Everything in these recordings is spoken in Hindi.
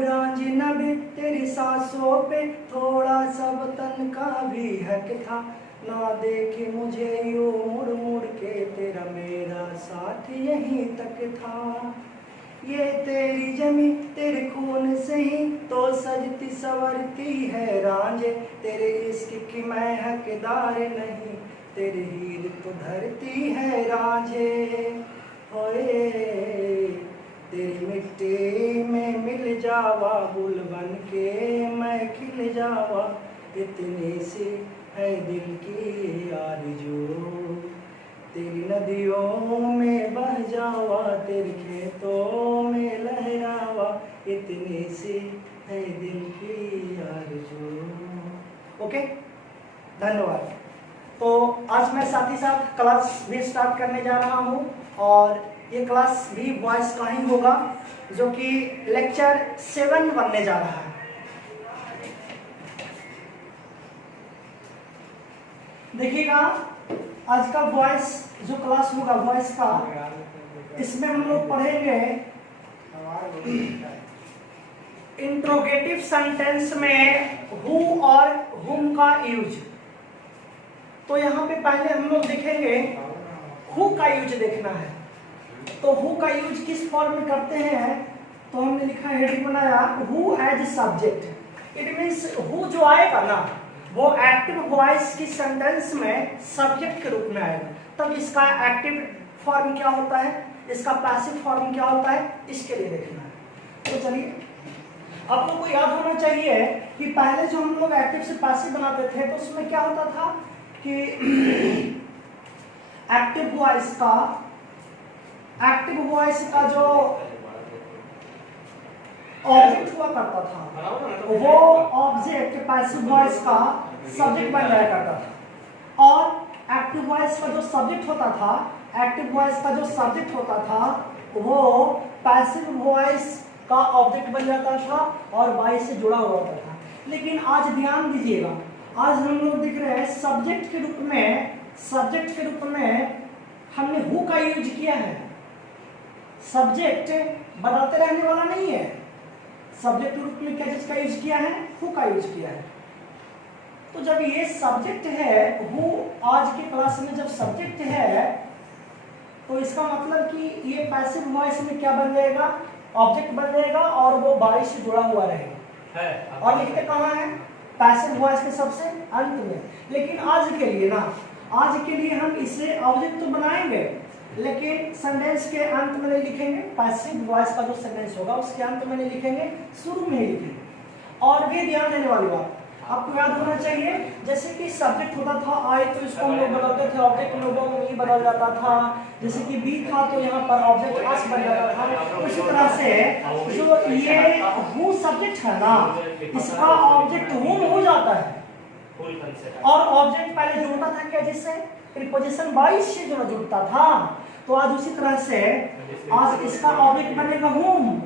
रांझ नब तेरी सांसों पे थोड़ा सा वतन का भी हक था, ना देखे मुझे यूं मुड़ मुड़ के तेरा मेरा साथ यहीं तक था। ये तेरी जमी तेरे खून से ही तो सजती संवरती है रांझे, तेरे इश्क की मैं हकदार नहीं, तेरी हीर तो धरती है रांझे। होए तेरी मिट्टी में मिल जावा, गुल बन के मैं खिल जावा, इतनी सी है दिल की आरज़ू, तेरी नदियों में बह जावा, तेरे खेतों में लहरावा, इतनी सी है दिल की आरज़ू। ओके, धन्यवाद। तो आज मैं साथ ही साथ क्लास भी स्टार्ट करने जा रहा हूँ, और ये क्लास भी वॉइस का ही होगा, जो कि लेक्चर 7 बनने जा रहा है। देखिएगा, आज का वॉइस जो क्लास होगा वॉइस का, इसमें हम लोग पढ़ेंगे इंट्रोगेटिव सेंटेंस में हु और हुम का यूज। तो यहाँ पे पहले हम लोग देखेंगे हु का यूज देखना है। तो हु का यूज किस फॉर्म में करते हैं, तो हमने लिखा हेडिंग बनाया who as subject. It means who जो आएगा ना, वो एक्टिव वॉइस की सेंटेंस में सब्जेक्ट के रूप में आएगा। तब इसका एक्टिव फॉर्म क्या होता है, इसका पैसिव फॉर्म क्या होता है, इसके लिए देखना है। तो चलिए, आप लोगों को याद होना चाहिए कि पहले जो हम लोग एक्टिव से पैसिव बनाते थे, तो उसमें क्या होता था कि एक्टिव वॉइस का जो ऑब्जेक्ट हुआ करता था, वो ऑब्जेक्ट पैसिव वॉइस का सब्जेक्ट बन जाया करता था, और एक्टिव वॉइस का जो सब्जेक्ट होता था, वो पैसिव वॉइस का ऑब्जेक्ट बन जाता था और वॉइस से जुड़ा हुआ होता था। लेकिन आज ध्यान दीजिएगा, आज हम लोग देख रहे हैं सब्जेक्ट के रूप में हमने हु का यूज किया है। सब्जेक्ट बताते रहने वाला नहीं है, सब्जेक्ट के रूप में क्या चीज का यूज किया है, हु का यूज किया है। तो जब ये सब्जेक्ट है हु, आज के क्लास में जब सब्जेक्ट है, तो इसका मतलब कि ये पैसिव वॉइस में क्या बन जाएगा, ऑब्जेक्ट बन जाएगा, और वो बॉडी से जुड़ा हुआ रहेगा। और लिखते कहाँ है, पैसिव वॉइस के सबसे अंत में। लेकिन आज के लिए हम इसे ऑब्जेक्ट तो बनाएंगे, लेकिन सेंटेंस के अंत में नहीं लिखेंगे। पैसिव वॉइस का जो सेंटेंस होगा उसके अंत में नहीं लिखेंगे, शुरू में ही लिखेंगे। और भी ध्यान देने वाली बात आपको याद होना चाहिए, जैसे कि सब्जेक्ट होता था आई, तो इसको हम लोग बदलते थे, ऑब्जेक्ट लोगों में ही बदल जाता था। जैसे कि बी था तो यहाँ पर ऑब्जेक्ट अस बन जाता था। उसी तरह से जो ये हु सब्जेक्ट है ना, इसका ऑब्जेक्ट हुम हो जाता है, और ऑब्जेक्ट पहले जुड़ता था क्या, जिससे प्रीपोजिशन बाई से जो जुड़ता था। तो आज उसी तरह से आज इसका ऑब्जेक्ट बनेगा हुम,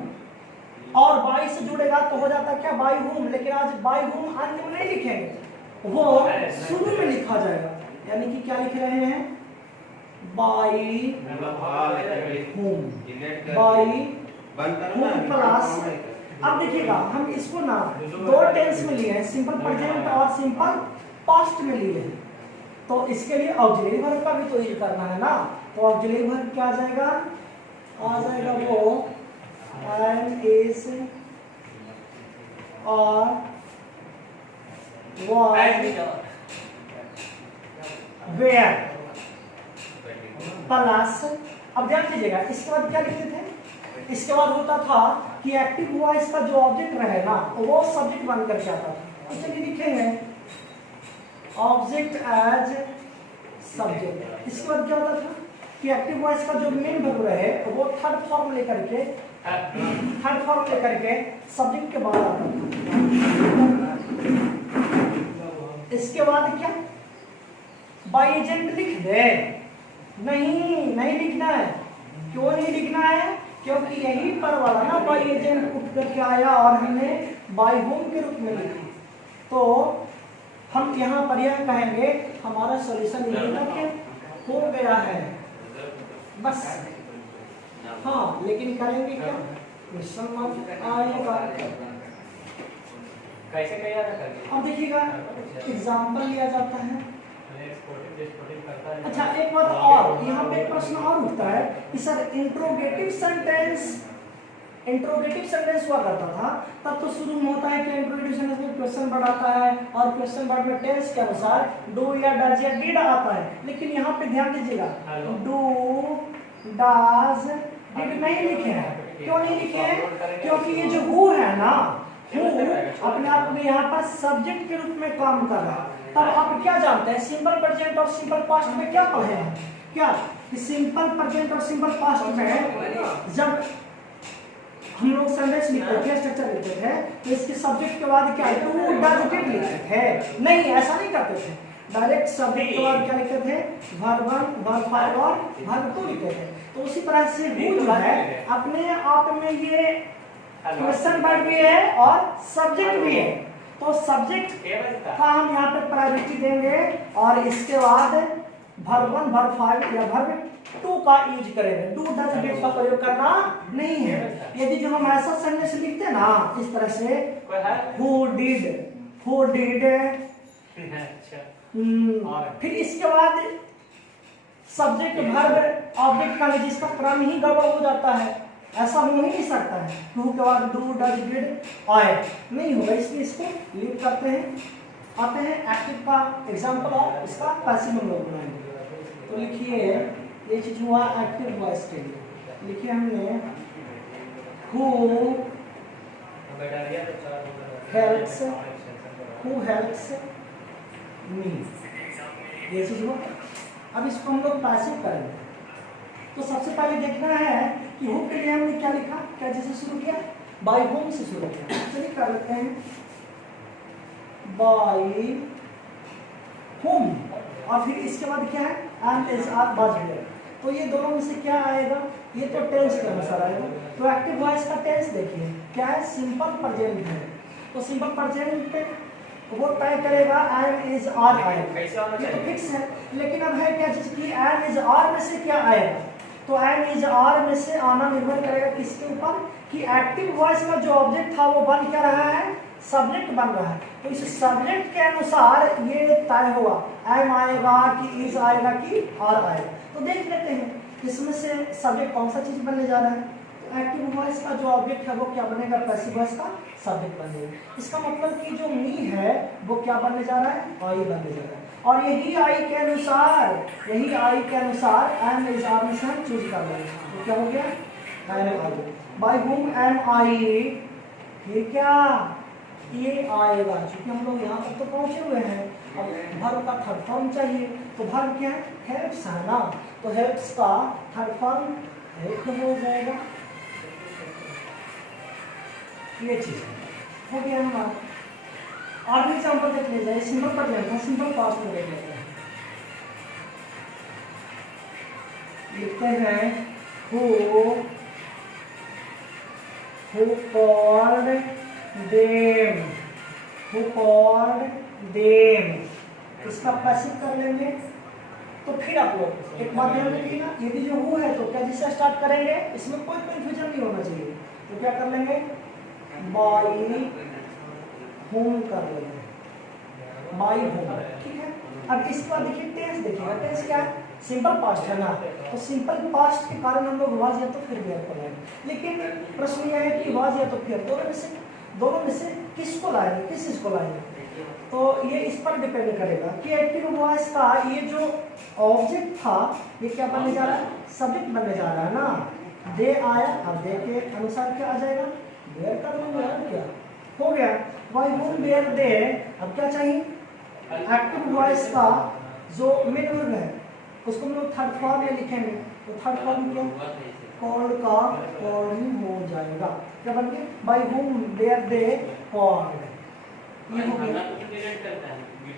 और बाई से जुड़ेगा तो हो जाता क्या, बाई हुम। लेकिन आज बाई हुम अंत में नहीं लिखेंगे, वो शुरू में लिखा जाएगा। यानी कि क्या लिख रहे हैं, बाई हुम, प्लस। अब देखिएगा, हम इसको ना दो टेंस में लिए हैं, सिंपल प्रेजेंट और सिंपल पास्ट में लिए हैं। तो इसके लिए ऑक्सिलरी वर्ब का भी तो यूज करना है ना। तो ऑक्सिलरी वर्ब क्या आ जाएगा, वो and is or was where plus. अब ध्यान दीजिएगा, इसके बाद क्या लिखते थे, इसके बाद होता था कि एक्टिव वॉइस का जो ऑब्जेक्ट रहे ना, वो सब्जेक्ट बन करके आता था। तो चलिए लिखेंगे ऑब्जेक्ट एज सब्जेक्ट। इसके बाद क्या होता था कि एक्टिव वॉइस का जो मेन वर्ब रहे वो थर्ड फॉर्म लेकर के सब्जेक्ट के बाद आता था। इसके बाद क्या, बाई एजेंट लिख दे, नहीं लिखना है। क्यों नहीं लिखना है, क्योंकि यही पर वाला ना बाई एजेंट उठ करके आया और हमने बाई होम के रूप में लिखा। तो हम यहाँ पर यह कहेंगे हमारा सॉल्यूशन यही तक हो गया है बस। हाँ, लेकिन करेंगे क्या, क्वेश्चन मार्क आएगा। कैसे किया जाता है? अब देखिएगा एग्जाम्पल लिया जाता है। अच्छा एक बात और, यहाँ पे एक प्रश्न और उठता है कि सर इंट्रोगेटिव सेंटेंस हुआ करता था, तब तो शुरू में होता है कि इंट्रोगेटिव सेंटेंस में क्वेश्चन वर्ड आता है और क्वेश्चन वर्ड में टेंस के अनुसार डू या डज या डिड आता है। लेकिन यहाँ पे ध्यान दीजिएगा, डू डज डिड नहीं लिखे हैं। क्यों नहीं लिखे हैं? क्योंकि ये जो हु है ना, हु अपने आप में यहाँ पर सब्जेक्ट के रूप में काम कर रहा है। तब आप क्या जानते हैं सिंपल प्रेजेंट और सिंपल पास्ट में क्या पढ़े हैं? क्या कि सिंपल प्रेजेंट और सिंपल पास्ट में जब हम लोग सेंटेंस लिखते थे, स्ट्रक्चर लिखते थे, तो इसके सब्जेक्ट के बाद क्या डू डज डिड लिखते थे? नहीं, ऐसा नहीं करते थे। डायरेक्ट सब्जेक्ट के बाद क्या लिखते थे? वर्ब 1, वर्ब 5 और वर्ब 2 लिखते थे। तो उसी तरह से हु जो है अपने आप में ये क्वेश्चन वर्ड भी है और सब्जेक्ट भी है। तो सब्जेक्ट का हम यहाँ पे प्रायोरिटी देंगे और इसके बाद वर्ब 1, वर्ब 5 या वर्ब 2 का यूज करेंगे। डू डज डिड का प्रयोग करना नहीं है। यदि जो हम ऐसा सेंटेंस लिखते ना इस तरह से हु डिड फिर इसके बाद सब्जेक्ट वर्ब ऑब्जेक्ट का जिसका क्रम ही गड़बड़ हो जाता है, ऐसा हो ही नहीं सकता है। टू के बाद डू डज डिड आए नहीं होगा, इसलिए इसको लीव करते हैं। आते हैं एक्टिव का एग्जांपल और इसका पैसिव हम लोग बनाएंगे। तो लिखिए ये चीज हुआ एक्टिव वॉइस के लिए। लिखिए हमने हु हेल्प्स मी, ये चीज हुआ। अब इसको हम लोग पैसिव करेंगे। तो सबसे पहले देखना है कि हु के लिए हमने क्या लिखा, क्या जैसे शुरू किया, बाय होम से शुरू किया। चलिए कर लेते हैं बाय होम और फिर इसके बाद क्या है एंड इज आर बज। तो ये दोनों में से क्या आएगा? ये तो टेंस के अनुसार आएगा। तो एक्टिव वॉइस का टेंस देखिए क्या है, सिंपल प्रेजेंट है। तो सिंपल प्रेजेंट पे वो तय करेगा एम इज आर आएगा, ये तो फिक्स है। लेकिन अब है क्या चीज की एम इज आर में से क्या आएगा? तो एम इज आर में से आना निर्भर करेगा किसके ऊपर कि एक्टिव वॉइस का जो ऑब्जेक्ट था वो बन क्या रहा है, सब्जेक्ट बन रहा है। तो इस सब्जेक्ट के अनुसार ये तय होगा एम आएगा कि इज आएगा कि आर आएगा। तो देख लेते हैं इसमें से सब्जेक्ट कौन सा चीज बनने जा रहा है। तो एक्टिव वॉइस का जो ऑब्जेक्ट है वो क्या बनेगा, पैसिव वॉइस का सब्जेक्ट बनेगा। इसका मतलब कि जो मी है वो क्या बनने जा रहा है, आई बनने जा रहा है। और यही आई के अनुसार एम इज आर में से हम चूज कर लेंगे। तो क्या हो गया am I, by whom am I, फिर क्या ये आएगा। क्योंकि हम लोग यहाँ तक तो पहुंचे हुए हैं, अब वर्ब का थर्ड फॉर्म चाहिए। तो वर्ब क्या है, हेल्प्स है ना, तो हेल्प्स का थर्ड फॉर्म हेल्प हो जाएगा। ये चीज हो गया हमारा। और भी एग्जाम्पल देख लीजिए, सिंपल प्रेजेंट था, सिंपल पास्ट में देख लेते हैं। लिखते हैं who called them, इसका पैसिव कर लेंगे। तो फिर आप लोग एक बात ध्यान रखिएगा, यदि जो हु है तो क्या जिससे स्टार्ट करेंगे, इसमें कोई कंफ्यूजन नहीं होना चाहिए। तो क्या कर लेंगे, बाय होम कर लेंगे, बाय होम, ठीक है। अब इसके बाद देखिए टेंस, देखिएगा टेंस क्या है, सिंपल पास्ट है ना, तो सिंपल पास्ट के कारण हम लोग वाज या तो फिर वेयर को लाएंगे। लेकिन प्रश्न यह है कि वाज या तो फिर दोनों में से किसको लाएंगे, किस चीज को लाएंगे। तो ये इस पर डिपेंड करेगा कि एक्टिव वॉइस का ये जो ऑब्जेक्ट था ये क्या बनने जा रहा है, सब्जेक्ट बनने जा रहा है ना। दे आया, अब दे के अनुसार क्या आ जाएगा, वेयर कर लेंगे। और क्या हो गया, बाय होम वेयर दे। अब क्या चाहिए, एक्टिव वॉइस का जो मेन वर्ब है उसको हम लोग थर्ड फॉर्म में लिखेंगे। तो थर्ड फॉर्म क्या, कॉल्ड का कॉल्ड ही हो जाएगा। क्या बन गया, by whom were they called, ये हो गया।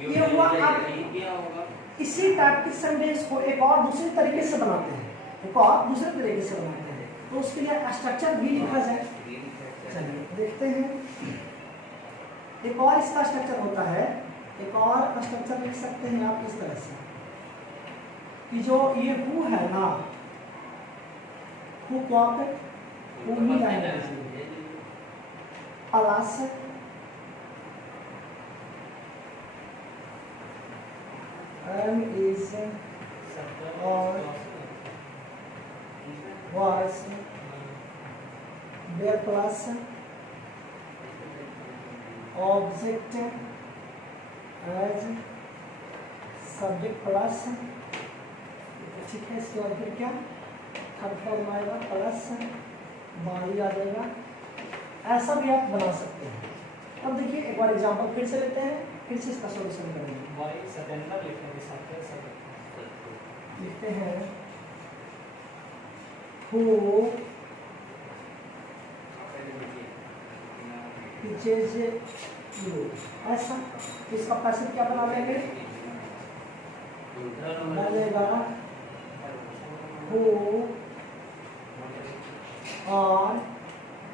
ये हुआ। अब इसी टाइप के सेंटेंस को एक और दूसरे तरीके से बनाते हैं, तो उसके लिए स्ट्रक्चर भी लिखा जाए। चलिए देखते हैं, एक और इसका स्ट्रक्चर होता है, एक और स्ट्रक्चर लिख सकते हैं आप इस तरह से कि जो ये हु है ना, हु क्या है, वो ही आएगा। प्लस एम इज और was there plus object as subject plus, ठीक है। इसके बाद फिर क्या थर्ड फॉर्म आएगा प्लस बाई आ जाएगा। ऐसा भी आप बना सकते हैं। अब देखिए एक बार एग्जांपल फिर से लेते हैं, फिर से इसका सॉल्यूशन करेंगे। लिखते हैं who teaches you, ऐसा। इसका पैसिव क्या बना लेंगे, बनेगा who और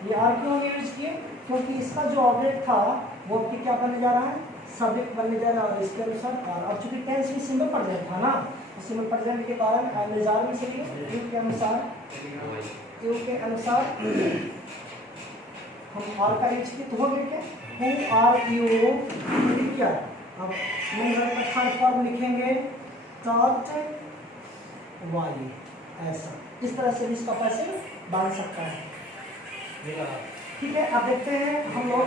ये आर क्यों यूज किए, क्योंकि इसका जो ऑब्जेक्ट था वो आपकी क्या बनने जा रहा है, सब्जेक्ट बनने जा रहा है। और इसके अनुसार और अब चूंकि टेंस भी सिंपल प्रेजेंट था ना, तो सिंपल प्रेजेंट के कारण अनुसार में से यू के अनुसार हम आर का यूज किए तो हो गया क्या, हु आर यू, क्या अब थर्ड फॉर्म लिखेंगे डॉट वाई, ऐसा। इस तरह से भी इसका पैसिव बन सकता है, ठीक है। अब देखते हैं हम लोग,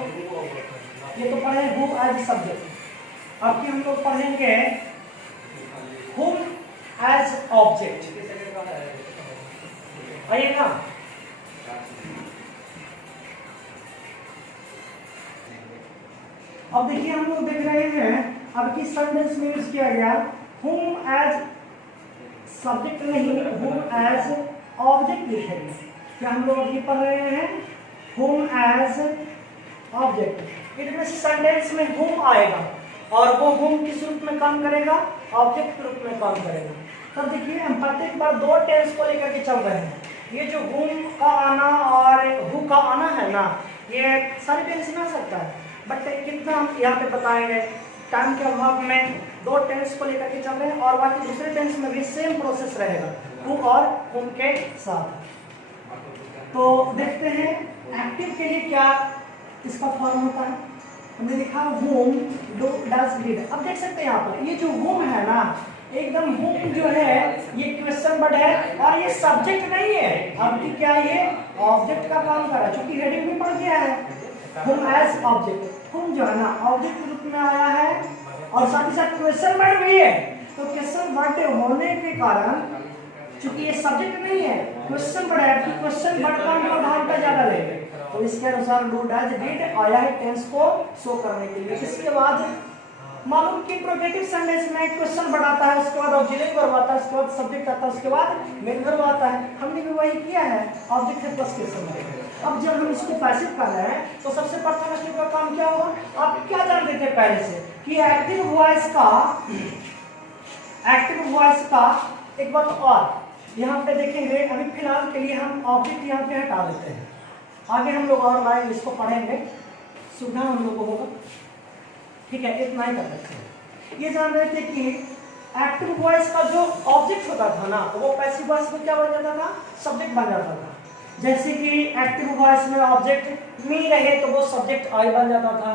ये तो पढ़े हु एज सब्जेक्ट, अब की हम लोग पढ़ेंगे हुम एज ऑब्जेक्ट। आइए ना, अब देखिए हम लोग देख रहे हैं अब की सेंटेंस में यूज किया गया हुम एज सब्जेक्ट नहीं, हुम एज ऑब्जेक्ट लिखेंगे। क्या हम लोग अभी पढ़ रहे हैं हुम एज ऑब्जेक्ट। इनमें से सेंटेंस में हुम आएगा और वो हुम किस रूप में काम करेगा, ऑब्जेक्ट के रूप में काम करेगा। तब देखिए हम प्रत्येक बार दो टेंस को लेकर के चल रहे हैं। ये जो हुम का आना और हु का आना है ना, ये सारे टेंस में आ सकता है, बट कितना हम यहाँ पे बताएंगे, टाइम के अभाव में दो टेंस को लेकर के चल रहे हैं और बाकी दूसरे टेंस में भी सेम प्रोसेस रहेगा हु और हुम के साथ। तो देखते हैं एक्टिव के लिए क्या इसका फॉर्म होता है। हमने लिखा हुम डू डज डिड। अब देख सकते हैं यहाँ पर ये जो हुम है ना, एकदम हुम जो है ये क्वेश्चन वर्ड है और ये सब्जेक्ट नहीं है, अब की क्या ये ऑब्जेक्ट का काम कर रहा है, क्योंकि हेडिंग में पड़ गया है हुम एज ऑब्जेक्ट। हुम जो है ना ऑब्जेक्ट के रूप में आया है और साथ ही साथ क्वेश्चन वर्ड भी है। तो क्वेश्चन वर्ड होने के कारण चूंकि ये सब्जेक्ट नहीं है, क्वेश्चन वर्ड है, तो क्वेश्चन वर्ड का प्रभाव का ज्यादा लेंगे। तो इसके अनुसार डू डज डिड आया है टेंस को शो करने के लिए। इसके बाद मालूम कि इंट्रोगेटिव सेंटेंस में क्वेश्चन वर्ड आता है, उसके बाद ऑक्सिलरी वर्ब आता है, उसके बाद सब्जेक्ट आता है, उसके बाद मेन वर्ब आता है। हमने भी वही किया है, ऑब्जेक्ट है प्लस क्वेश्चन वर्ड। अब जब हम इसको पैसिव कर रहे हैं तो सबसे प्रथम स्टेप का काम क्या होगा, आप क्या जानते थे पहले से कि एक्टिव वॉइस का एक बात और यहाँ पे देखेंगे। अभी फिलहाल के लिए हम ऑब्जेक्ट यहाँ पे हटा देते हैं, आगे हम लोग और लाइन इसको पढ़ेंगे, सुविधा हम लोग को होगा, ठीक है। इतना ही कर सकते हैं। ये जान रहे थे कि एक्टिव वॉइस का जो ऑब्जेक्ट होता था ना, वो पैसिव वॉइस में क्या बन जाता था, सब्जेक्ट बन जाता था। जैसे कि एक्टिव वॉइस में ऑब्जेक्ट मी रहे तो वो सब्जेक्ट आई बन जाता था।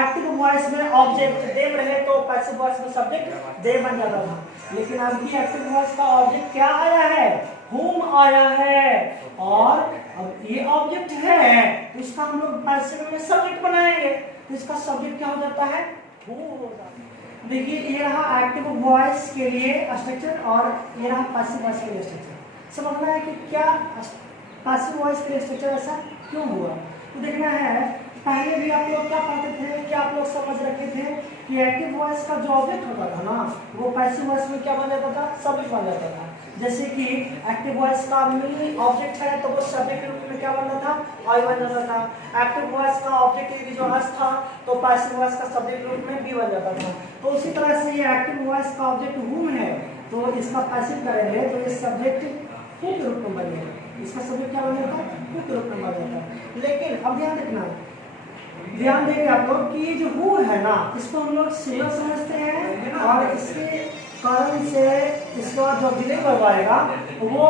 एक्टिव वॉइस में ऑब्जेक्ट देम रहे तो पैसिव वॉइस में सब्जेक्ट दे बन जाता था। लेकिन अब भी एक्टिव वॉइस का ऑब्जेक्ट क्या आया है, हुम आया है, और अब ये ऑब्जेक्ट है तो इसका हम लोग पैसिव में सब्जेक्ट बनाएंगे, तो इसका सब्जेक्ट क्या हो जाता है, हु हो जाता है। देखिए ये रहा एक्टिव वॉइस के लिए स्ट्रक्चर और ये रहा पैसिव वॉइस के लिए स्ट्रक्चर। समझना है कि क्या पैसिव वॉइस के लिए स्ट्रक्चर ऐसा क्यों हुआ, तो देखना है। पहले भी आप लोग क्या पढ़ते थे, क्या आप लोग समझ रखे थे कि एक्टिव वॉइस का जो ऑब्जेक्ट होता था ना, वो पैसिव वॉइस में क्या बन जाता था, सब्जेक्ट बन जाता था। जैसे कि एक्टिव वॉइस का मी ऑब्जेक्ट है तो वो सब्जेक्ट के रूप में क्या बनता था, आई बन जाता था। एक्टिव वॉइस का ऑब्जेक्ट जो हस था तो पैसिव वॉइस का सब्जेक्ट रूप में भी बन जाता था। तो उसी तरह से ये एक्टिव वॉइस का ऑब्जेक्ट हुम है तो इसका पैसिव करेंगे तो ये सब्जेक्ट हु के रूप में बनेगा, इसका सब्जेक्ट क्या बन जाता है, हु के रूप में बन जाता है। लेकिन अब ध्यान देंगे आप लोग कि ये जो हु है ना, इसको हम लोग सिंगल समझते हैं और इसके कारण से इसके बाद जो ऑक्सिलरी वर्ब आएगा वो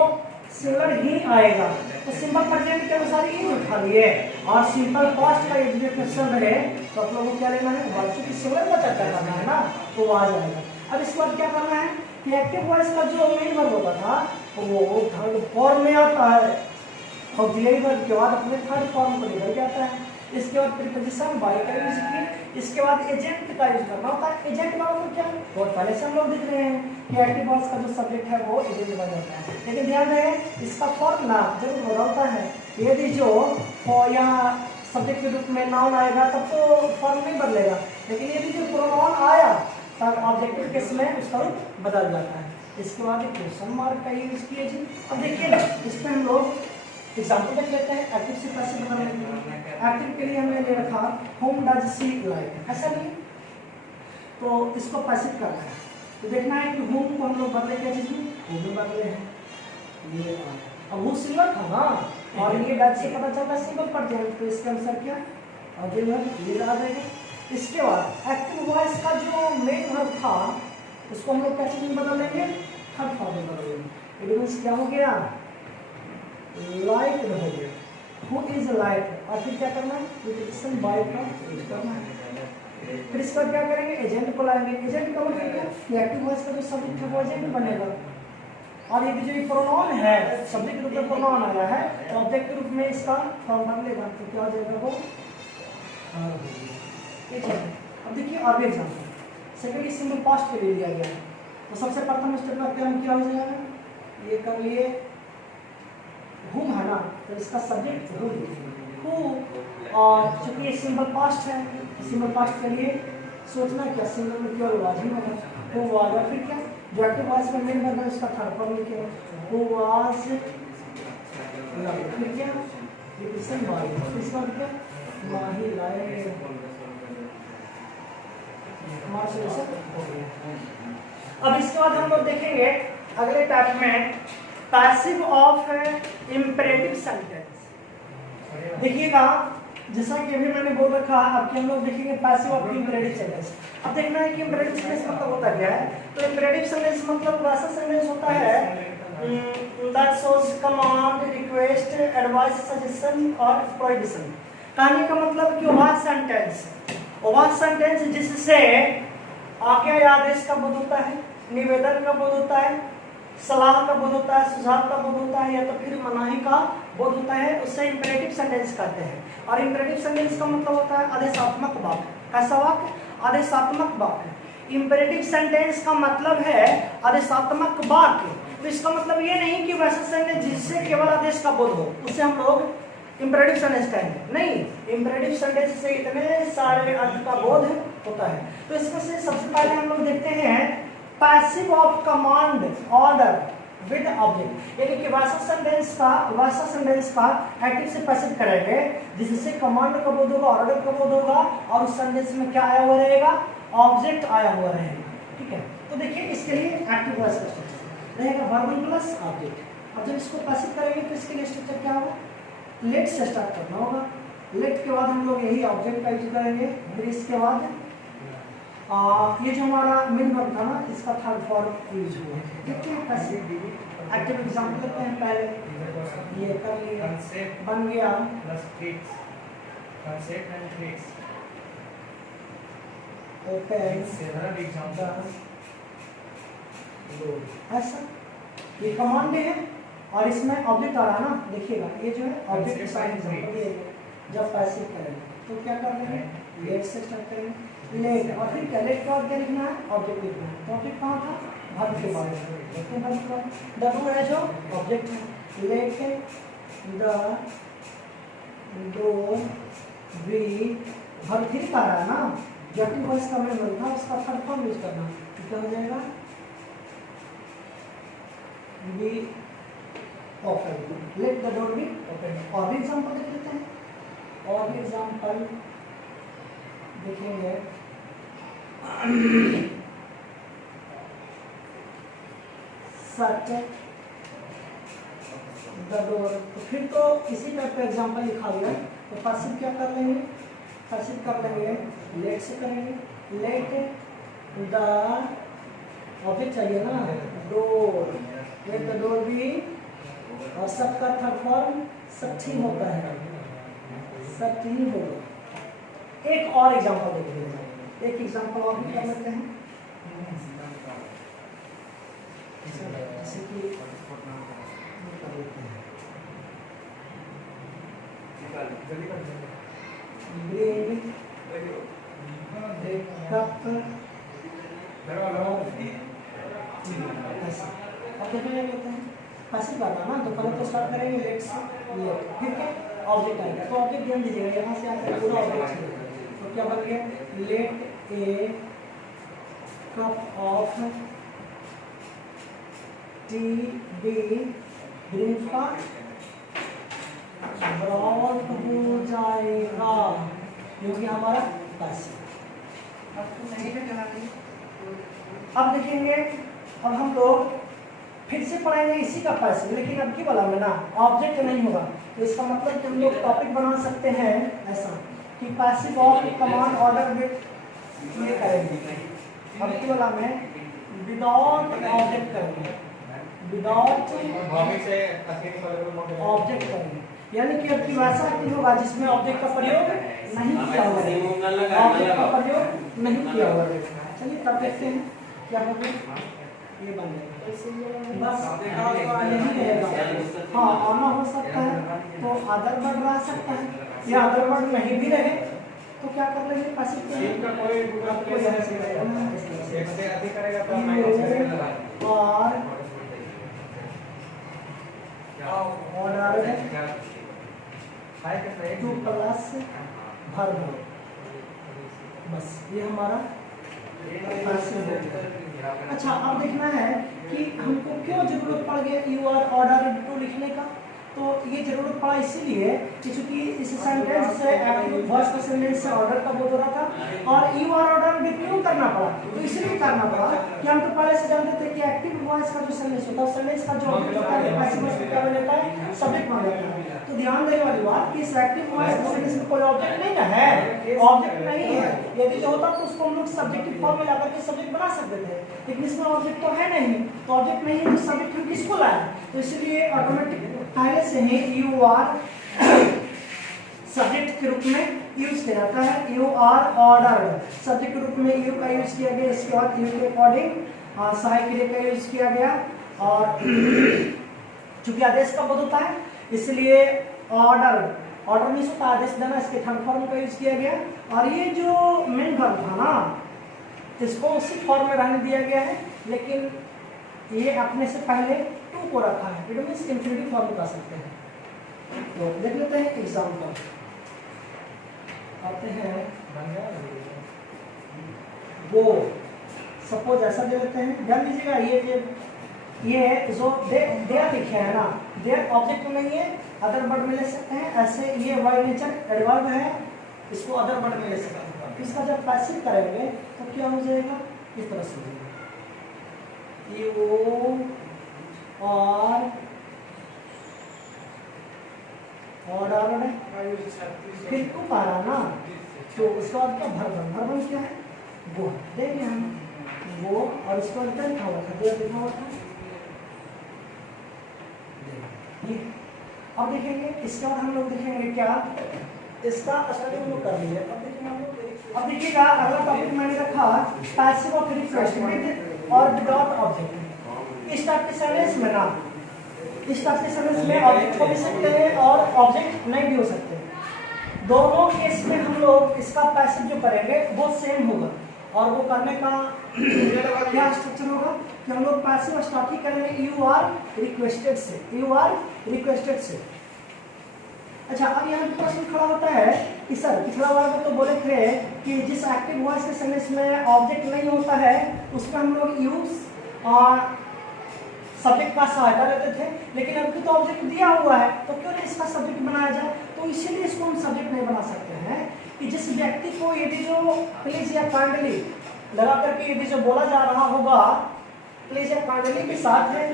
सिंगल ही आएगा। तो सिंपल प्रेजेंट के अनुसार इज उठा लिए और सिंपल पास्ट का यदि क्वेश्चन रहे तो आप लोगों को क्या लेना है, वर्ब की सिंगुलर का चर्चा करना है ना, तो वो आ जाएगा। अब इसके बाद क्या करना है कि एक्टिव वॉइस का जो मेन वर्ब होता था वो थर्ड फॉर्म में आता है, ऑक्सिलरी वर्ब के बाद अपने थर्ड फॉर्म को लेकर के आता है। इसके बाद प्रीपोजिशन बाय का यूज किए, इसके बाद एजेंट का यूज करना होता है। एजेंट का मतलब क्या है, बहुत पहले से हम लोग देख रहे हैं कि एक्टिव वॉइस का जो सब्जेक्ट है वो एजेंट बन जाता है। लेकिन ध्यान रहे इसका फॉर्मूला जब बदलता है, यदि जो यहाँ सब्जेक्ट के रूप में नाउन आएगा तब तो फॉर्म नहीं बदलेगा, लेकिन यदि जो प्रोनाउन आया तब ऑब्जेक्टिव केस में उसका रूप बदल जाता है। इसके बाद एक क्वेश्चन मार्क का यूज किए जी। अब देखिए ना इसमें हम लोग एग्जाम्पल देख लेते हैं एक्टिव से पैसिव बदलने के लिए। एक्टिव के लिए हमने ले रखा होम डज सी लाइक, ऐसा नहीं तो इसको पैसिव करना है तो देखना है कि होम को हम लोग बदले क्या चीज में, होम में बदले हैं ये। अब वो सिंगल था ना और ये डज से पता चलता है सिंगल पर जाए तो इसके अनुसार क्या और जो है ये आ जाएगा। इसके बाद एक्टिव वॉइस का जो मेन वर्ब था उसको हम लोग क्या चीज में बदल लेंगे, थर्ड फॉर्म में बदल लेंगे। इट मींस क्या हो गया, लाइक हो गया, हु इज लाइक और फिर क्या करना है, प्रीपोजिशन बाय का यूज करना है। फिर इसका क्या करेंगे, एजेंट को लाएंगे। एजेंट का मतलब क्या है, एक्टिव वॉइस का जो सब्जेक्ट है वो एजेंट बनेगा और ये जो प्रोनाउन है सब्जेक्ट के रूप में प्रोनाउन आया है तो ऑब्जेक्ट के रूप में इसका फॉर्म बदलेगा तो क्या हो जाएगा वो ये चीज। अब देखिए और भी एग्जांपल सेकंड सिंपल पास्ट के लिए दिया गया है तो सबसे प्रथम स्टेप में क्या हो जाएगा, ये कर लिए हुम है ना तो इसका सब्जेक्ट हु और चूंकि ये सिंपल पास्ट है सिंपल पास्ट के लिए सोचना क्या सिंगल में केवल वाज ही होगा तो वो आ गया। फिर क्या जो एक्टिव वॉइस में मेन वर्ब है उसका थर्ड फॉर्म लिखे हु वाज लव, फिर क्या प्रीपोजिशन बाय, इसका क्या माही लाए हमारा सॉल्यूशन हो गया। अब इसके बाद हम लोग देखेंगे अगले टाइप में पैसिव ऑफ इंपेरेटिव सेंटेंस। देखिएगा जैसा कि अभी मैंने बोल रखा है अब हम लोग देखेंगे पैसिव ऑफ इंपेरेटिव सेंटेंस। अब देखना है कि इंपेरेटिव सेंटेंस मतलब होता क्या है, तो इंपेरेटिव सेंटेंस मतलब वैसा सेंटेंस होता है that shows command, request, advice, suggestion और प्रोहिबिशन। कहने का मतलब कि वह सेंटेंस जिससे आज्ञा या आदेश का बोध होता है, निवेदन का बोध होता है, सलाह का बोध होता है, सुझाव का बोध होता है या तो फिर मनाही का बोध होता है, उससे इंपेरेटिव सेंटेंस कहते हैं। और इंपेरेटिव सेंटेंस का मतलब होता है आदेशात्मक वाक्य। कैसा वाक्य, आदेशात्मक वाक्य। इंपेरेटिव सेंटेंस का मतलब है आदेशात्मक वाक्य। तो इसका मतलब ये नहीं कि वैसा सेंटेंस जिससे केवल आदेश का बोध हो उसे हम लोग इंपेरेटिव सेंटेंस कहेंगे, नहीं, इंपेरेटिव सेंटेंस से इतने सारे अर्थ का बोध होता है। तो इसमें से सबसे पहले हम लोग देखते हैं passive of command order with object, यानी कि वैसा सेंटेंस का एक्टिव से पैसिव करेंगे जिससे कमांड का बोध होगा, ऑर्डर का बोध होगा और उस सेंटेंस में क्या आया हुआ रहेगा, ऑब्जेक्ट आया हुआ रहेगा। ठीक है, तो देखिए इसके लिए एक्टिव वॉइस का स्ट्रक्चर रहेगा वर्ब प्लस ऑब्जेक्ट। अब जब इसको पैसिव करेंगे तो इसके लिए स्ट्रक्चर क्या होगा, लेट से स्टार्ट करना होगा। लेट के बाद हम लोग यही ऑब्जेक्ट का यूज करेंगे। फिर इसके बाद ये जो हमारा मेन वर्ब था ना इसका थर्ड फॉर्म यूज हुआ। देखते हैं कैसे एक्टिव एग्जांपल लेते हैं। पहले ये कर लिए बन गया ओपन ऐसा ये कमांड है और इसमें ऑब्जेक्ट आ रहा है ना, देखिएगा ये जो है ऑब्जेक्ट के साथ एग्जांपल दिए जब पैसिव करेंगे तो क्या कर लेंगे, लेट से स्टार्ट करेंगे। लेट और फिर क्या, लेट के बाद क्या लिखना है, ऑब्जेक्ट लिखना है। तो ऑब्जेक्ट कहाँ था, वर्ब के बाद। देखते हैं वर्ब का डू है जो ऑब्जेक्ट है। Let the door be verb फिर का रहा है ना, जो एक्टिव वॉइस का मेन वर्ब था उसका थर्ड फॉर्म यूज करना है। तो क्या हो जाएगा, be open, let the door be open. और भी एग्जांपल देख लेते हैं, और भी एग्जांपल देखेंगे। शट द डोर, तो फिर तो इसी टाइप का एग्जांपल लिखा हुआ है। तो पैसिव क्या कर लेंगे, पैसिव कर लेंगे लेट से करेंगे। लेट द ऑब्जेक्ट चाहिए ना, door, let the door be और सब का थर्ड फॉर्म सब ठीक होता है, सब ठीक होगा। एक और एग्जांपल देख लीजिए, एक एग्जांपल और भी कर लेते हैं। जैसे कि अब देखने लेते हैं पैसिव करना ना, तो पहले तो स्टार्ट करेंगे लेट से, फिर क्या ऑब्जेक्ट आएगा। तो ऑब्जेक्ट ध्यान दीजिएगा, यहाँ से आकर पूरा ऑब्जेक्ट है, तो क्या बन गया, let a cup of tea be drink का ब्रॉड हो जाएगा, जो कि हमारा पैसिव। अब देखेंगे, अब हम लोग फिर से पढ़ाएंगे इसी का पैसिव, लेकिन अब की वाला में ना ऑब्जेक्ट नहीं होगा। तो इसका मतलब कि हम लोग टॉपिक बना सकते हैं ऐसा कि passive of command order with ये करेंगे। अब की वाला में विदाउट ऑब्जेक्ट करेंगे, विदाउट ऑब्जेक्ट करेंगे, यानी कि अब की वैसा एक्टिव होगा जिसमें ऑब्जेक्ट का प्रयोग नहीं किया होगा, ऑब्जेक्ट का प्रयोग नहीं किया होगा। चलिए तब देखते हैं क्या होगा, ये बन जाएगा बस यही रहेगा। हाँ आना हो सकता है तो अदर वर्ड रह सकता है, या अदर वर्ड नहीं भी रहे तो क्या कर रहे हैं पैसिव और टू प्लस वर्ब, बस ये हमारा पैसिव है। अच्छा अब देखना है कि हमको क्यों जरूरत पड़ गया यू आर ऑर्डर टू लिखने का। तो ये जरूरत पड़ा इसीलिए कि चूंकि इस सेंटेंस से एक्टिव वॉइस का सेंटेंस से ऑर्डर का बोल रहा था, और यू आर ऑर्डर भी क्यों करना पड़ा, तो इसलिए करना पड़ा कि हम तो पहले से जानते थे कि एक्टिव वॉइस का जो सेंटेंस होता है, सेंटेंस का जो ऑब्जेक्ट होता है पैसिव वॉइस में क्या बन जाता है, सब्जेक्ट बन जाता है। तो ध्यान देने वाली बात कि इस एक्टिव वॉइस का सेंटेंस में कोई ऑब्जेक्ट नहीं ना है, ऑब्जेक्ट नहीं है। यदि जो होता तो उसको हम लोग सब्जेक्टिव फॉर्म में ला करके सब्जेक्ट बना सकते थे, लेकिन इसमें ऑब्जेक्ट तो है नहीं, तो ऑब्जेक्ट नहीं है तो सब्जेक्ट हम किसको लाए, तो इसलिए ऑटोमेटिक पहले से ही यू आर सब्जेक्ट के रूप में यूज किया जाता है। यू आर ऑर्डर सब्जेक्ट के रूप में यू का यूज किया गया, इसके बाद यू के अकॉर्डिंग सहायक क्रिया का यूज किया गया, और चूंकि आदेश का बोध होता है इसलिए ऑर्डर ऑर्डर मीन्स होता है आदेश देना, इसके थर्ड फॉर्म का यूज किया गया। और ये जो मेन वर्ब था ना इसको उसी फॉर्म में रहने दिया गया है, लेकिन ये अपने से पहले टू को रखा है, इट मीन्स इंफिनिटिव फॉर्म कर सकते हैं। तो देख लेते हैं एग्जाम्पल, आते हैं वो, सपोज ऐसा दे लेते हैं, ध्यान दीजिएगा ये जो देयर लिखे है ना, देयर ऑब्जेक्ट नहीं है, अदर वर्ड में ले सकते हैं। ऐसे ये बाय नेचर एडवर्ब है, इसको अदर वर्ड में ले सकते हैं। इसका जब पैसिव करेंगे तो क्या हो जाएगा, इस तरह से यू और ऑर्डर फिर टू पारा ना, तो उसके बाद क्या भरबन, भरबन क्या है वो देंगे हम वो, और इसको लिखा हुआ था जो लिखा हुआ था ये। अब देखेंगे इसके बाद हम लोग देखेंगे क्या, इसका स्टडी हम लोग कर लिए। अब देखिएगा अगला टॉपिक मैंने रखा पैसिव ऑफ रिक्वेस्ट विद और विदाउट ऑब्जेक्ट। इस टाइप के सेंटेंस में ना, इस टाइप के सेंटेंस में ऑब्जेक्ट हो भी सकते हैं और ऑब्जेक्ट नहीं भी हो सकते। दोनों केस में हम लोग इसका पैसिव जो करेंगे वो सेम होगा, और वो करने का क्या स्ट्रक्चर होगा कि हम लोग पैसिव स्टार्ट ही करेंगे यू आर रिक्वेस्टेड से, यू आर रिक्वेस्टेड से। अच्छा अब यहाँ प्रश्न खड़ा होता है कि सर पिछला बार में तो बोले थे कि जिस एक्टिव वॉइस के सेंटेंस में ऑब्जेक्ट नहीं होता है उसमें हम लोग यूज और सब्जेक्ट का सहायता लेते थे, लेकिन अभी तो ऑब्जेक्ट दिया हुआ है तो क्यों नहीं इसका सब्जेक्ट बनाया जाए। तो इसीलिए इसको हम सब्जेक्ट नहीं बना सकते हैं कि जिस व्यक्ति को यदि जो प्लीज या काइंडली लगा करके यदि जो बोला जा रहा होगा प्लीज या काइंडली के साथ है,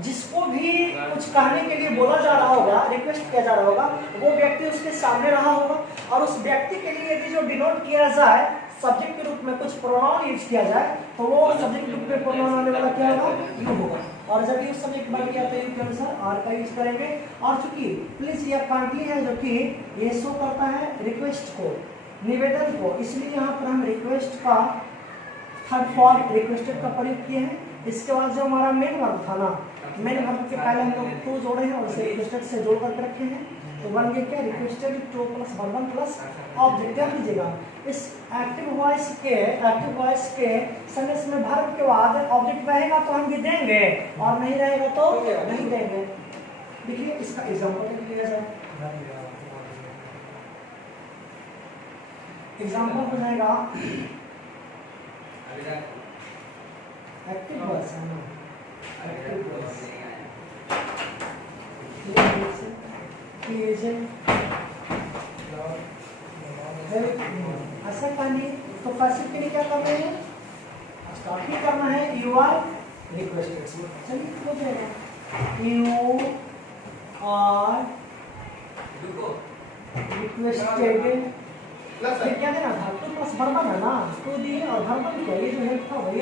जिसको भी कुछ कहने के लिए बोला जा रहा होगा, रिक्वेस्ट किया जा रहा होगा, वो व्यक्ति उसके सामने रहा होगा, और उस व्यक्ति के लिए यदि जो डिनोट किया जाए सब्जेक्ट के रूप में कुछ प्रोनाउन यूज किया जाए तो वो सब्जेक्ट के रूप में प्रोनाउन आने वाला क्या होगा, यू होगा। और जब ये सब्जेक्ट बन गया तो यू के अनुसार आर का यूज करेंगे। और चूंकि प्लीज ये कांटली है जो कि ये शो करता है रिक्वेस्ट को, निवेदन को, इसलिए यहाँ पर हम रिक्वेस्ट का थर्ड फॉर्म रिक्वेस्टेड का प्रयोग किए हैं। इसके बाद जो हमारा मेन वर्ब था ना, मेन वर्ब के पहले हम लोग टू जोड़े हैं और उसे रिक्वेस्टेड से जोड़ करके रखे हैं, तो बन गया क्या requested to plus verb plus object. ध्यान दीजिएगा इस एक्टिव वॉइस के सेंटेंस में वर्ब के बाद ऑब्जेक्ट रहेगा तो हम भी देंगे और नहीं रहेगा तो नहीं देंगे। देखिए इसका एग्जांपल लिया जाए, एग्जांपल हो जाएगा एक्टिव वॉइस है ना, एक्टिव वॉइस ऐसा पानी तो पैसिव के लिए क्या करना है, स्टार्ट ही करना है यू आर रिक्वेस्टेड। चलिए हो जाएगा यू आर रिक्वेस्टेड फिर क्या देना था, टू प्लस वर्बन है ना, टू दिए और वर्बन को ये जो हेल्प था वही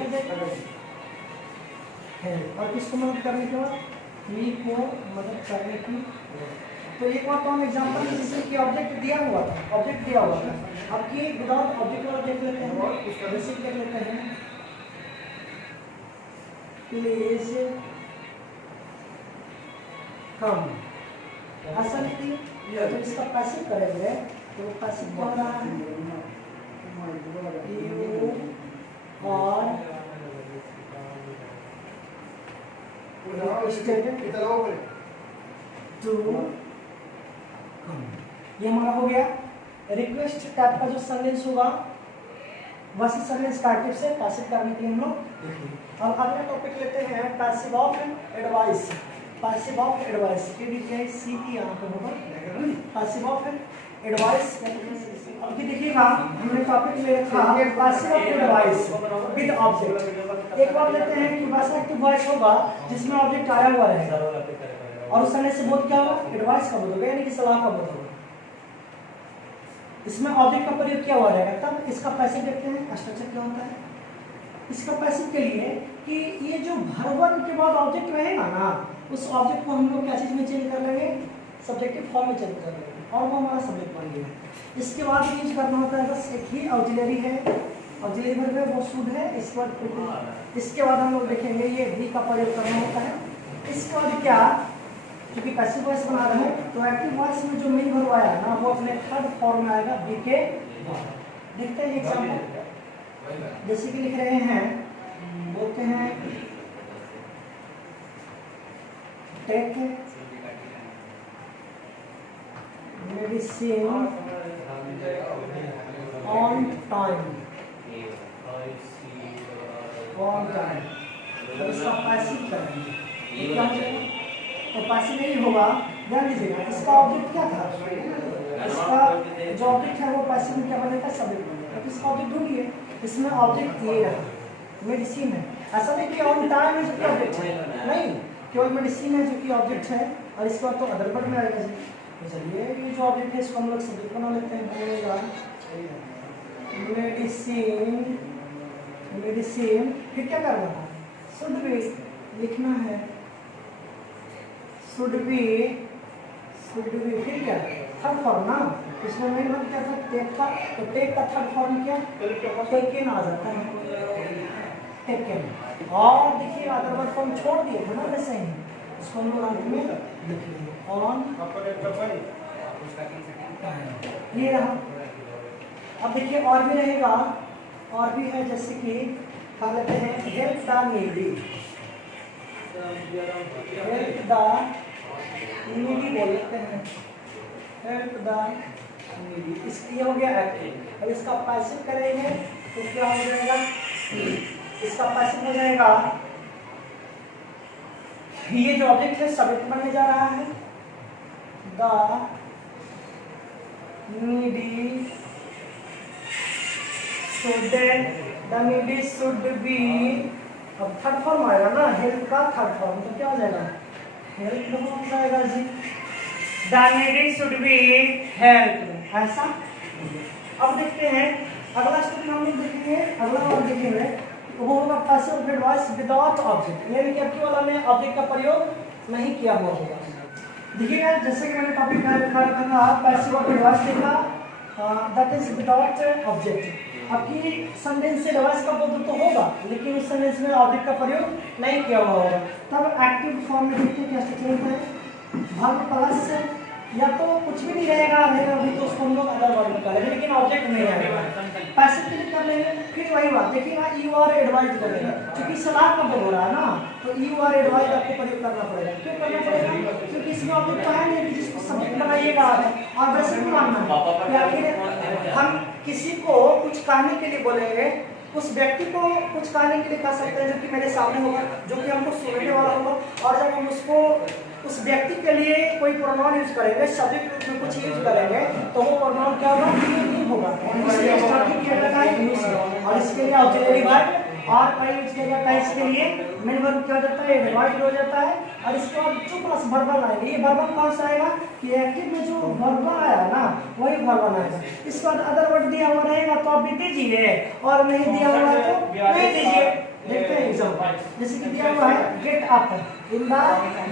हेल्प, और किसको मदद करने के बाद मी को मदद करने की। तो एक बार तो हम एग्जांपल जैसे कि ऑब्जेक्ट दिया हुआ था, ऑब्जेक्ट दिया हुआ था, अब कि विदाउट ऑब्जेक्ट वाला देख लेते हैं, जैसे देख लेते हैं प्लीज कम, ऐसा नहीं तो इसका पैसिव करेंगे तो पैसिव बन रहा है यू और टू ये हमारा हो गया रिक्वेस्ट टाइप का जो सेंटेंस होगा वैसे सेंटेंस का एक्टिव से पैसिव करने के लिए हम लोग देखेंगे। अब अगला टॉपिक लेते हैं passive of advice. Passive of advice CE यहाँ पे होगा पैसिव ऑफ एडवाइस। अभी देखिएगा हमने टॉपिक ले रखा passive of advice with object. एक बार लेते हैं कि वैसा एक्टिव वॉइस होगा जिसमें ऑब्जेक्ट आया हुआ रहेगा और उस समय से बोध क्या होगा, एडवाइस का बोध होगा, यानी कि सलाह का बोध होगा। इसमें ऑब्जेक्ट का प्रयोग किया हुआ रहेगा, तब इसका पैसिव देखते हैं स्ट्रक्चर क्या होता है। इसका पैसिव के लिए कि ये जो वर्बन के बाद ऑब्जेक्ट रहेगा ना, उस ऑब्जेक्ट को हम लोग क्या चीज में चेंज कर लेंगे, सब्जेक्टिव फॉर्म में चेंज कर लेंगे और वो हमारा सब्जेक्ट बन गया। इसके बाद यूज करना होता है बस एक ही ऑक्सिलरी है, ऑक्सिलरी वर्ब है वो शुद्ध है। इसके बाद हम लोग देखेंगे ये भी का प्रयोग करना होता है। इसके बाद क्या, क्योंकि पैसिव वॉइस बना रहे हैं तो एक्टिव वॉइस में जो मेन वर्ब आया ना वो अपने थर्ड फॉर्म में आएगा बी के। देखते हैं एग्जांपल, जैसे कि लिख रहे हैं, बोलते हैं take medicine on time, on time. तो इसका पैसिव करेंगे तो पैसिव नहीं होगा, ध्यान दीजिएगा। इसका ऑब्जेक्ट क्या था, इसका जो ऑब्जेक्ट है वो पैसिव में क्या बनेगा, सब्जेक्ट बनेगा। तो इसका ऑब्जेक्ट ढूंढिए, इसमें ऑब्जेक्ट ये रहा मेडिसिन है। ऐसा नहीं कि ऑन टाइम है जो कि ऑब्जेक्ट है, नहीं, केवल मेडिसिन है जो कि ऑब्जेक्ट है और इसके बाद तो अदर वर्ड में आएगा। तो चलिए ये जो ऑब्जेक्ट है इसको हम लोग सब्जेक्ट बना लेते हैं, बनेगा मेडिसिन। मेडिसिन फिर क्या करना था, शुड भी लिखना है, शुड बी फिर क्या थर्ड फॉर्म ना, इसमें मेन वर्ब क्या था, टेक था, तो टेक का थर्ड फॉर्म क्या, टेकन आ जाता है, टेकन। और देखिए अदर वर्ब फॉर्म छोड़ दिए थे ना वैसे ही, इसको हम लोग अंत में लिख लेंगे ऑन, ये रहा। अब देखिए और भी रहेगा, और भी है, जैसे कि क्या लेते हैं help the needy, help the needy बोल लेते हैं, हेल्प द नीडी। इसलिए हो गया एक्टिव। अब इसका पैसिव करेंगे तो क्या हो जाएगा, इसका पैसिव हो जाएगा, ये जो ऑब्जेक्ट है सब्जेक्ट बनने जा रहा है, द नीडी शुड बी। अब थर्ड फॉर्म आएगा ना, हेल्प का थर्ड फॉर्म, तो क्या हो जाएगा, हेल्प हो जाएगा जी। The needy should be help, ऐसा। अब देखते हैं अगला स्टेप हम लोग देखेंगे, अगला हम देखेंगे तो वो होगा passive object voice without object, यानी कि आपके वाला में ऑब्जेक्ट का प्रयोग नहीं किया हुआ होगा। देखिएगा जैसे कि मैंने टॉपिक कहा पैसिव ऑब्जेक्ट वॉइस लिखा, दैट इज विदाउट ऑब्जेक्ट। आपकी सेंटेंशियल वॉइस का बोध तो होगा लेकिन उस सेंटेंस में ऑब्जेक्ट का प्रयोग नहीं किया हुआ होगा। तब एक्टिव फॉर्म में देखिए क्या स्ट्रक्चर होता है, वर्ब प्लस या तो कुछ भी नहीं रहेगा अभी तो उसको हम लोग अदर वर्ब करेंगे लेकिन ऑब्जेक्ट नहीं आएगा। पैसिव के लिए कर लेंगे, फिर वही बात देखिएगा यू आर एडवाइज करेंगे क्योंकि सलाह का बोल हो रहा है ना, तो यू आर एडवाइज आपको प्रयोग करना पड़ेगा। क्यों करना पड़ेगा? क्योंकि इसमें ऑब्जेक्ट है नहीं जिसको सब्जेक्ट बनाइएगा और वैसे भी मानना है कि आखिर हम किसी को कुछ कहने के लिए बोलेंगे, उस व्यक्ति को कुछ कहने के लिए कह सकते हैं जो कि मेरे सामने होगा, जो कि हमको सुनने वाला होगा, और जब हम उसको उस व्यक्ति के लिए कोई प्रोनाउन यूज करेंगे, सब्जेक्ट रूप में कुछ यूज करेंगे तो वो प्रोनाउन क्या होगा? नहीं होगा, इसलिए स्टार्टिंग किया जाता है यूज से, और इसके लिए ऑक्सिलरी वर्ब और का यूज किया जाता है। इसके लिए मेन वर्ब क्या हो जाता है? एडवाइज हो जाता है। और इसके बाद जो प्लस वर्बल आएगा, ये वर्बल कौन सा आएगा कि एक्टिव में जो वर्बल आया है ना वही वर्बल आएगा। इसके बाद अदर वर्ड दिया हुआ रहेगा तो आप भी दीजिए और नहीं दिया हुआ है तो नहीं दीजिए। देखते हैं एग्जांपल, जैसे कि दिया हुआ है get up in the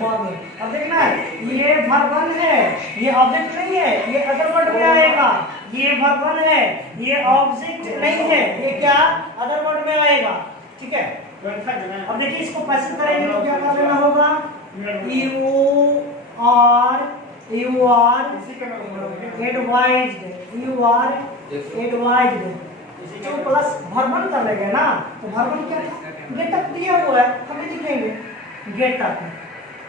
morning. अब देखना है ये वर्बल है, ये ऑब्जेक्ट नहीं है, ये अदर वर्ड में आएगा। ये वर्बल है, ये ऑब्जेक्ट नहीं है, ये क्या अदर वर्ड में आएगा। ठीक है, अब देखिए इसको पैसिव करेंगे तो क्या कर लेना होगा? यू आर एडवाइज्ड तो प्लस वर्बल कर लेंगे ना, तो वर्बल क्या था? गेट अप दिया हुआ है, हमें लिखेंगे गेट अप कर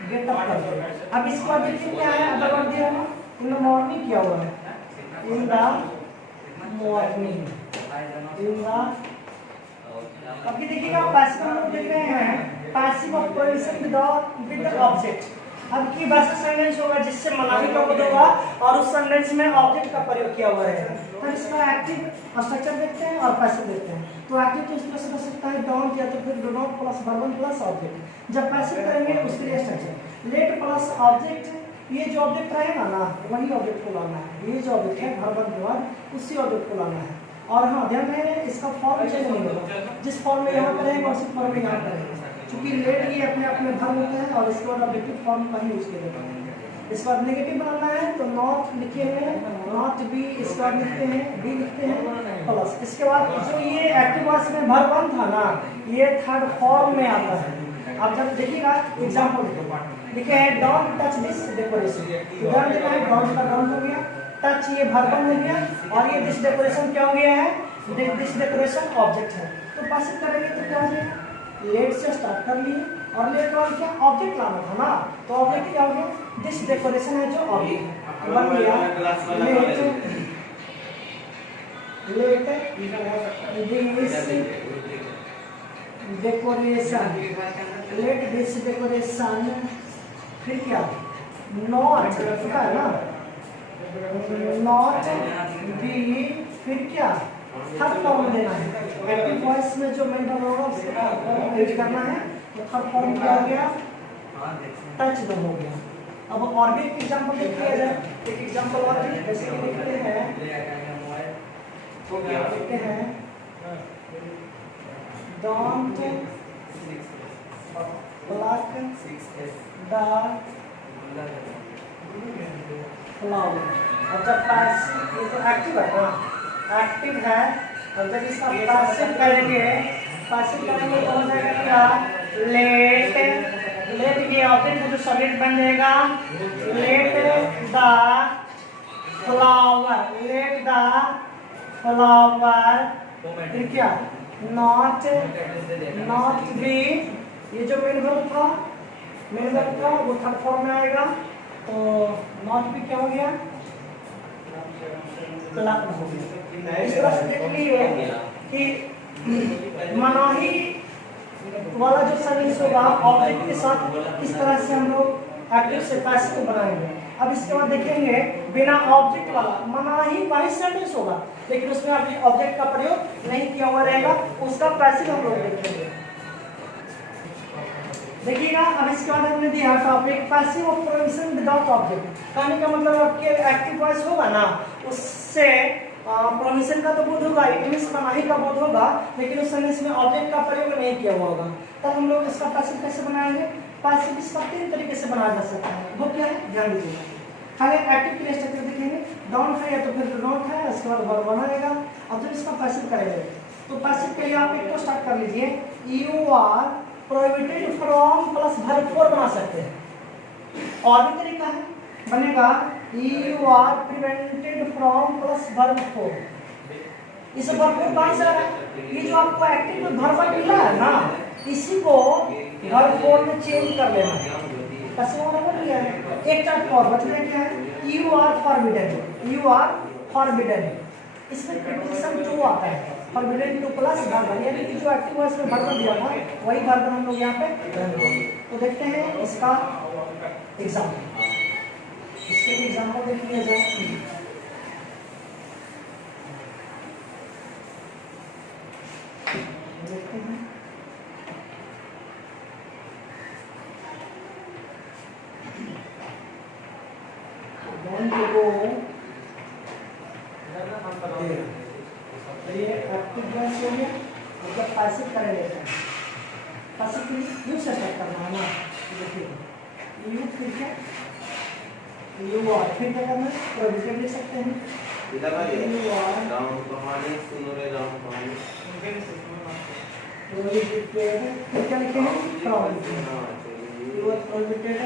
देंगे। अब इसके बाद देखिए क्या है, अदर वर्ड दिया हुआ इन द मॉर्निंग किया हुआ है, in the morning in the. अब ये देखिएगा पैसिव हम लोग देख रहे हैं passive of provision with the object. अब की वैसा सेंटेंस होगा जिससे मनाही का बोध होगा और उस सेंटेंस में ऑब्जेक्ट का प्रयोग किया हुआ है। तो इसका एक्टिव स्ट्रक्चर देखते हैं और पैसिव देखते हैं। तो एक्टिव तो इस तरह से बन सकता है डोंट या तो फिर do not plus verbal plus object. जब पैसिव करेंगे उसके लिए स्ट्रक्चर लेट प्लस ऑब्जेक्ट, ये जो ऑब्जेक्ट रहेगा ना वही ऑब्जेक्ट को लाना है। ये जो ऑब्जेक्ट है वर्बल के बाद उसी ऑब्जेक्ट को लाना है। और हाँ ध्यान रहे इसका फॉर्म चेंज नहीं होगा, जिस फॉर्म में यहाँ पर रहेगा उसी फॉर्म में यहाँ पर रहेगा, क्योंकि लेट ये अपने आप में भर होते हैं और इसके बाद ऑब्जेक्टिव फॉर्म का ही यूज किया जाता है। इसके बाद नेगेटिव बनाना है तो नॉट लिखे हैं, नॉट बी, इसके बाद लिखते हैं बी, लिखते हैं प्लस। इसके बाद जो ये एक्टिव वॉइस में वर्ब था ना ये थर्ड फॉर्म में आता है। अब जब देखिएगा एग्जाम्पल लिखे हैं डोंट टच दिस डेकोरेशन, उदाहरण देना है डोंट का डोंट हो गया, टच ये वर्ब हो गया और ये दिस डेकोरेशन क्या हो गया है? दिस डेकोरेशन ऑब्जेक्ट है। तो पैसिव करेंगे तो क्या हो जाएगा? लेट से स्टार्ट कर लिए और लेट और क्या ऑब्जेक्ट लाना था ना, तो ऑब्जेक्ट क्या हो गया? दिस डेकोरेशन है जो ऑब्जेक्ट बन गया let this decoration, let this decoration, फिर क्या नॉट है ना, नॉट बी, फिर क्या थर्ड फॉर्म देना है। एक्टिव वॉइस में जो मेन वर्ब होगा उसको थर्ड फॉर्म यूज करना है। तो थर्ड फॉर्म क्या हो गया? टच द हो गया। अब और भी एक एग्जांपल देख लिया जाए, एक एग्जांपल और भी जैसे कि देखते हैं तो क्या देखते हैं डोंट प्लक द फ्लावर। अब जब पास ये तो एक्टिव है ना, एक्टिव है, और जब इसका पैसिव करेंगे तो हो जाएगा क्या? लेट, लेट ये ऑब्जेक्ट है जो सब्जेक्ट बन जाएगा let the flower, let the flower, फिर क्या नॉट, नॉट बी, ये जो मेन वर्ब था वो थर्ड फॉर्म में आएगा। तो नॉट बी क्या हो गया? प्लक हो गया। इस तरह से देख लिए कि मनाही वाला जो सेंटेंस होगा ऑब्जेक्ट के साथ इस तरह से हम लोग एक्टिव से पैसिव को बनाएंगे। अब इसके बाद देखेंगे बिना ऑब्जेक्ट वाला मनाही का ही सेंटेंस होगा लेकिन उसमें अभी ऑब्जेक्ट का प्रयोग नहीं किया हुआ रहेगा, उसका पैसिव हम लोग देखेंगे। देखिएगा अब इसके बाद हमने दिया topic passive operation without object. कहने का मतलब आपके एक्टिव वॉइस होगा ना उससे प्रोविजन का तो बोध होगा, इट मीन्स मनाही का बोध होगा, लेकिन उस समय इसमें ऑब्जेक्ट का प्रयोग नहीं किया हुआ होगा। तब हम लोग इसका पैसिव कैसे बनाएंगे? पैसिव इसका 3 तरीके से बनाया जा सकता है। वो क्या है, ध्यान दीजिएगा। पहले एक्टिव के लिए स्ट्रक्चर देखेंगे, डाउन है या तो फिर नॉट है, उसके बाद वर्ब बनाएगा और फिर इसका पैसिव करेंगे। तो पैसिव के लिए आप एक तो स्टार्ट कर लीजिए, you are prohibited from plus verb 4 बना सकते हैं। और भी तरीका है, बनेगा you are prevented from plus verb 4। इस वर्ब 4 कहां से आ रहा है? ये जो आपको एक्टिव में वर्ब मिला है ना, इसी को वर्ब 4 में चेंज कर लेना है। कैसे होना है? एक टाइप और बच गया क्या है, you are forbidden. You are forbidden, इसमें प्रीपोजिशन टू आता है, फॉरबिडन टू प्लस वर्ब, यानी कि जो एक्टिव है इसमें वर्ब दिया था वही वर्ब हम लोग यहाँ पे। तो देखते हैं इसका एग्जाम्पल, इसके एग्जाम्पल देख लिया जाए। देखते हैं ये एक्टिव वॉइस हो गया, मतलब पैसिव कर लेते हैं। पैसिव के लिए यू से स्टार्ट करना है ना, देखिए यू फिर क्या, यू आर फिर क्या करना है, प्रोहिबिटेड लिख सकते हैं। यू आर राम कहानी सुनो रे राम कहानी, प्रोहिबिटेड फिर क्या लिखेंगे, from. You are prohibited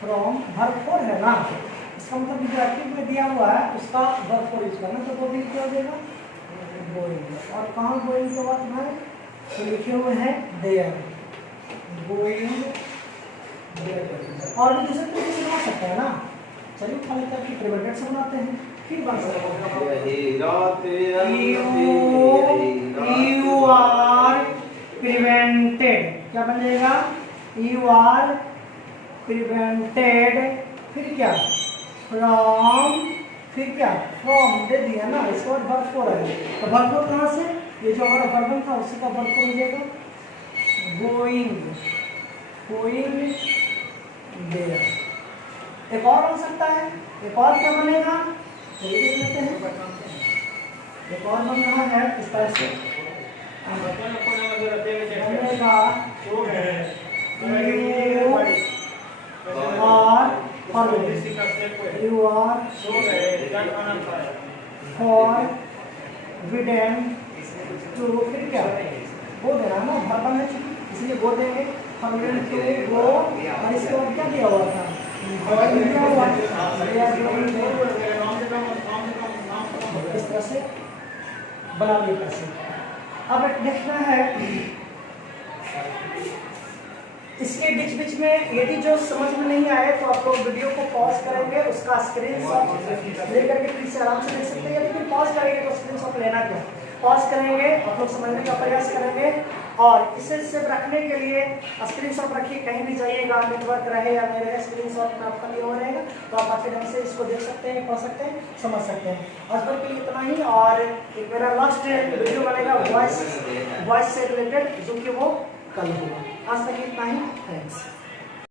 from verb 4 है ना, इसका मतलब जो एक्टिव में दिया हुआ है उसका वर्ब 4 यूज करना। तो वो भी क्या हो जाएगा, गोइंग। और कहाँ गोइंग के बाद है, तो लिखे हुए हैं देयर, गोइंग देयर। और भी दूसरे तरीके से बना सकते हैं ना, चलिए खाली करके प्रिवेंटेड से बनाते हैं, फिर बन सकते हैं यू आर प्रिवेंटेड, क्या बन जाएगा, यू आर प्रिवेंटेड, फिर क्या, फ्रॉम, फिर क्या, फ्रॉम दे दिया ना, इसके बाद वर्ब 4 है। तो वर्ब 4 कहाँ से, ये जो हमारा वर्ब था उसी का वर्ब 4 हो जाएगा, गोइंग, गोइंग देयर। एक और बन सकता है, एक और क्या बनेगा, चलिए देख लेते हैं। एक और बन रहा है इस तरह से, बनेगा और you are forbidden to, फिर क्या, वो देना ना, वर्ब है इसलिए वो देंगे, forbidden to go, और इसके बाद क्या दिया हुआ था, दिया हुआ इस तरह से बना लिया कैसे। अब देखना है इसके बीच बीच में, यदि जो समझ में नहीं आए तो आप लोग वीडियो को पॉज करेंगे, उसका स्क्रीनशॉट लेकर के फिर से आराम से देख सकते हैं। लेकिन पॉज करेंगे तो स्क्रीनशॉट लेना क्यों, पॉज करेंगे आप लोग समझने का प्रयास करेंगे, और इसे सेव रखने के लिए स्क्रीनशॉट रखिए, कहीं भी जाइएगा, नेटवर्क रहे या नहीं रहे, स्क्रीनशॉट में आपका लिया हुआ रहेगा, तो आप अच्छे ढंग से इसको देख सकते हैं, पढ़ सकते हैं, समझ सकते हैं। आज तक के लिए इतना ही, और एक मेरा लास्ट वीडियो बनेगा वॉइस से रिलेटेड, जो कि वो कल होगा। आज तक इतना ही, थैंक्स।